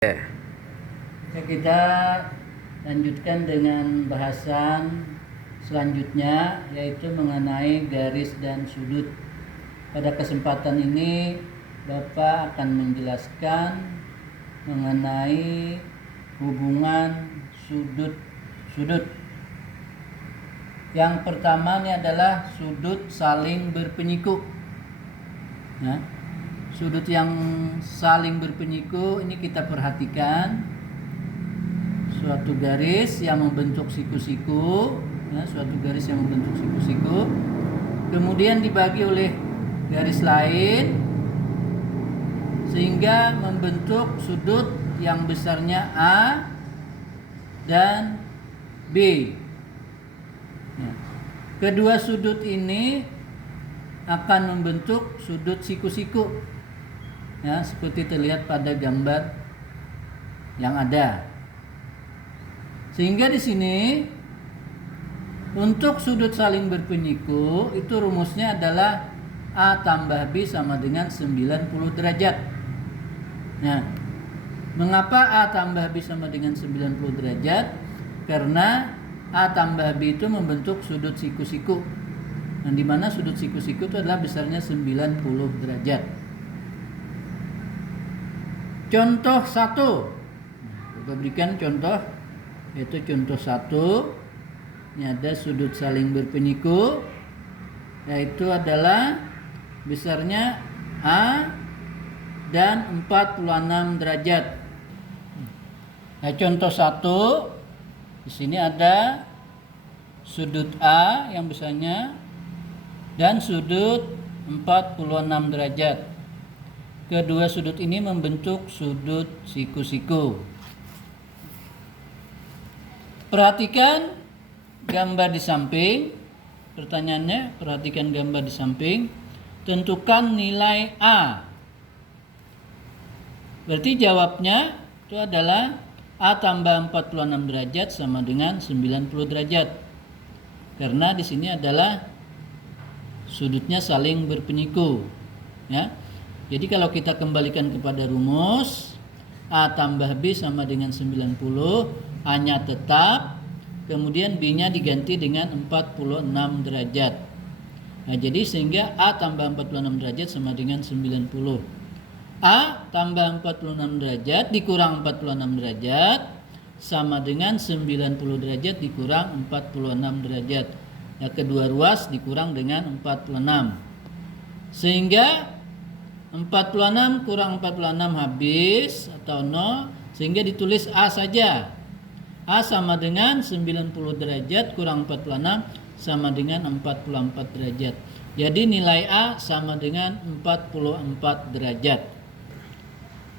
Ya, kita lanjutkan dengan bahasan selanjutnya, yaitu mengenai garis dan sudut. Pada kesempatan ini Bapak akan menjelaskan mengenai hubungan sudut-sudut. Yang pertama ini adalah sudut saling berpenyiku. Nah, sudut yang saling berpenyiku ini kita perhatikan suatu garis yang membentuk siku-siku, ya, suatu garis yang membentuk siku-siku, kemudian dibagi oleh garis lain sehingga membentuk sudut yang besarnya A dan B. Ya. Kedua sudut ini akan membentuk sudut siku-siku, ya, seperti terlihat pada gambar yang ada. Sehingga di sini untuk sudut saling berpenyiku itu rumusnya adalah A tambah B sama dengan 90 derajat. Nah, mengapa A tambah B sama dengan 90 derajat? Karena A tambah B itu membentuk sudut siku-siku. Nah, di mana sudut siku-siku itu adalah besarnya 90 derajat. Contoh 1. Kita berikan contoh, yaitu contoh 1. Ini ada sudut saling berpenyiku, yaitu adalah besarnya A dan 46 derajat. Nah, contoh 1, di sini ada sudut A yang besarnya dan sudut 46 derajat. Kedua sudut ini membentuk sudut siku-siku. Perhatikan gambar di samping. Pertanyaannya, perhatikan gambar di samping. Tentukan nilai A. Berarti jawabnya itu adalah A tambah 46 derajat sama dengan 90 derajat. Karena di sini adalah sudutnya saling berpenyiku, ya. Jadi kalau kita kembalikan kepada rumus, A tambah B sama dengan 90, A-nya tetap, kemudian B-nya diganti dengan 46 derajat. Nah, jadi sehingga A tambah 46 derajat sama dengan 90. A tambah 46 derajat dikurang 46 derajat sama dengan 90 derajat dikurang 46 derajat. Ya, kedua ruas dikurang dengan 46. Sehingga 46 kurang 46 habis atau 0, sehingga ditulis A saja. A sama dengan 90 derajat kurang 46 sama dengan 44 derajat. Jadi nilai A sama dengan 44 derajat.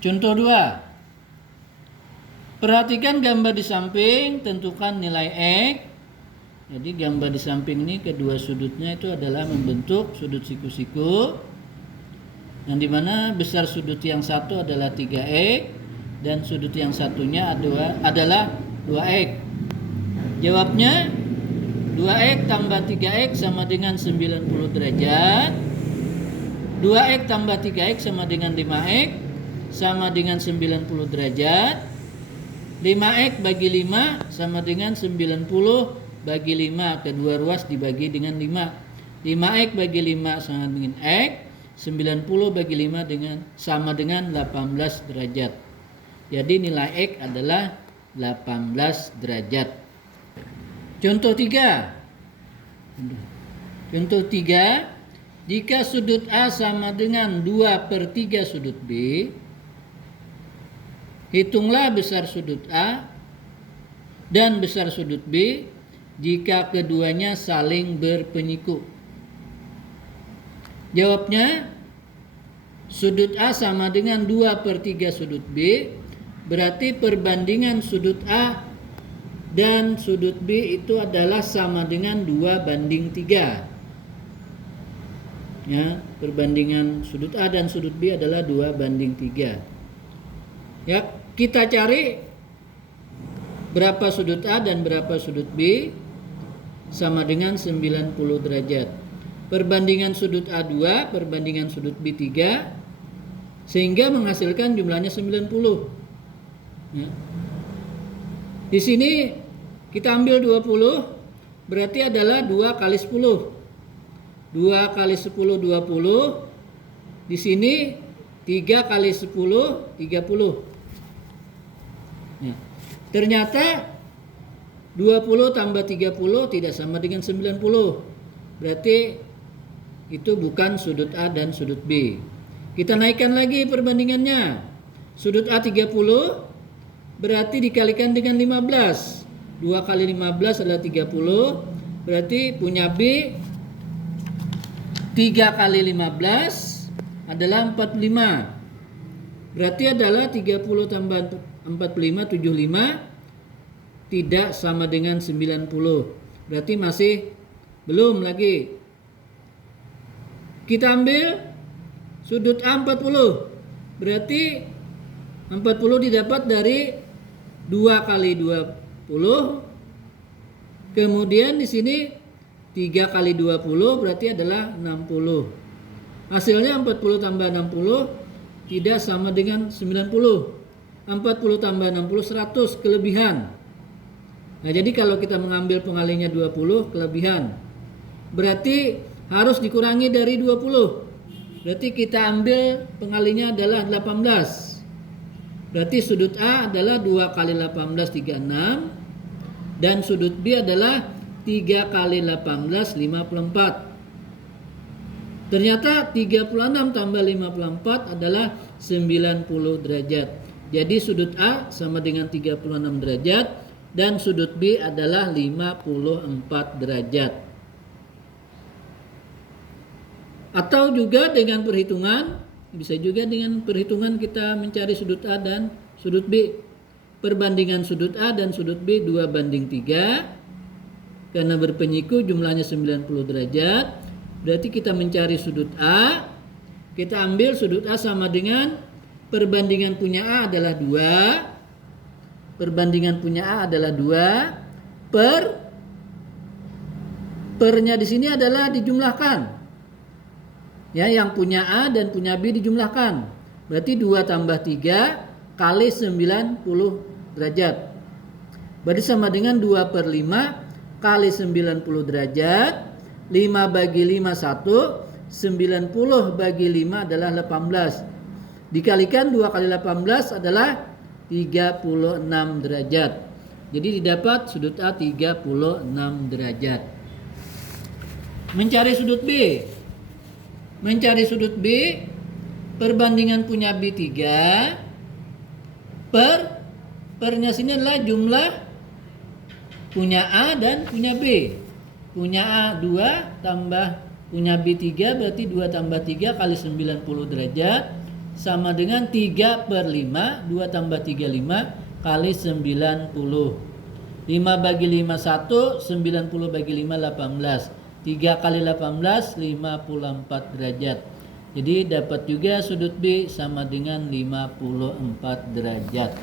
Contoh 2. Perhatikan gambar di samping, tentukan nilai X. Jadi gambar di samping ini kedua sudutnya itu adalah membentuk sudut siku-siku. Yang dimana besar sudut yang satu adalah 3X dan sudut yang satunya adalah 2X. Jawabnya 2X tambah 3X sama dengan 90 derajat. 2X tambah 3X sama dengan 5X sama dengan 90 derajat. 5X bagi 5 sama dengan 90 bagi 5. Kedua ruas dibagi dengan 5. 5X bagi 5 sama dengan X. 90 bagi 5 sama dengan 18 derajat. Jadi nilai X adalah 18 derajat. Contoh 3. Contoh 3. Jika sudut A sama dengan 2/3 sudut B, hitunglah besar sudut A dan besar sudut B jika keduanya saling berpenyiku. Jawabnya, sudut A sama dengan 2/3 sudut B, berarti perbandingan sudut A dan sudut B itu adalah sama dengan 2/3. Ya, perbandingan sudut A dan sudut B adalah 2/3. Ya, kita cari berapa sudut A dan berapa sudut B sama dengan 90 derajat. Perbandingan sudut A 2, perbandingan sudut B 3, sehingga menghasilkan jumlahnya 90. Ya. Di sini kita ambil 20, berarti adalah 2 kali 10. 2 kali 10 20. Di sini 3 kali 10 30. Ya. Ternyata 20 tambah 30 tidak sama dengan 90. Berarti itu bukan sudut A dan sudut B. Kita naikkan lagi perbandingannya. Sudut A 30 berarti dikalikan dengan 15. 2 kali 15 adalah 30. Berarti punya B 3 kali 15 adalah 45. Berarti adalah 30 tambah 45 75 tidak sama dengan 90. Berarti masih belum lagi. Kita ambil sudut A 40. Berarti 40 didapat dari 2 kali 20. Kemudian di sini 3 kali 20 berarti adalah 60. Hasilnya 40 tambah 60 tidak sama dengan 90. 40 tambah 60 100 kelebihan. Nah, jadi kalau kita mengambil pengalinya 20 kelebihan, berarti harus dikurangi dari 20. Berarti kita ambil pengalinya adalah 18. Berarti sudut A adalah 2 kali 18 36 dan sudut B adalah 3 kali 18 54. Ternyata 36 tambah 54 adalah 90 derajat. Jadi sudut A sama dengan 36 derajat dan sudut B adalah 54 derajat. Atau juga dengan perhitungan, bisa juga dengan perhitungan kita mencari sudut A dan sudut B. Perbandingan sudut A dan sudut B 2:3. Karena berpenyiku jumlahnya 90 derajat. Berarti kita mencari sudut A. Kita ambil sudut A sama dengan perbandingan punya A adalah 2. Perbandingan punya A adalah 2 pernya di sini adalah dijumlahkan. Ya, yang punya A dan punya B dijumlahkan. Berarti 2 tambah 3 kali 90 derajat. Berarti sama dengan 2/5 kali 90 derajat. 5 bagi 5 1. 90 bagi 5 adalah 18. Dikalikan 2 kali 18 adalah 36 derajat. Jadi didapat sudut A 36 derajat. Mencari sudut B. Mencari sudut B, perbandingan punya B 3 pernya sini adalah jumlah punya A dan punya B. Punya A 2 tambah punya B 3 berarti 2 tambah 3 kali 90 derajat sama dengan 3/5. 2 tambah 3 5 kali 90. 5 bagi 5 1. 90 bagi 5 18. 3 kali 18 54 derajat. Jadi dapat juga sudut B sama dengan 54 derajat.